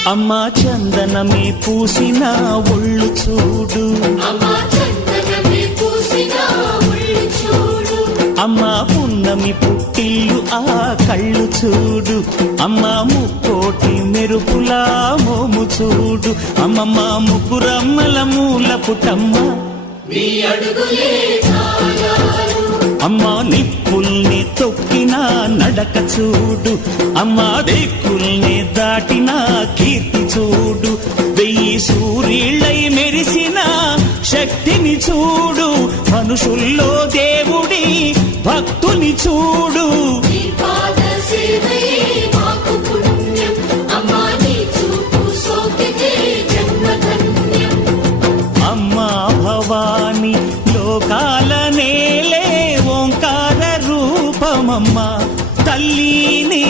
అమ్మా చందనమే పూసిన ఒళ్ళు చూడు, అమ్మా పున్నమి పుట్టిల్లు ఆ కళ్ళు చూడు, అమ్మా ముక్కోటి మెరుపులా మోము చూడు, అమ్మమ్మ ముగ్గురమ్మల మూల పుటమ్మ అమ్మా నిప్పుల్ని తొక్కిన నడక చూడు, అమ్మా దిక్కుల్ని దాటిన కీర్తి చూడు, 1000 సూర్యుళ్ళై మెరిసిన శక్తిని చూడు, మనుషుల్లో దేవుడి భక్తుని చూడు.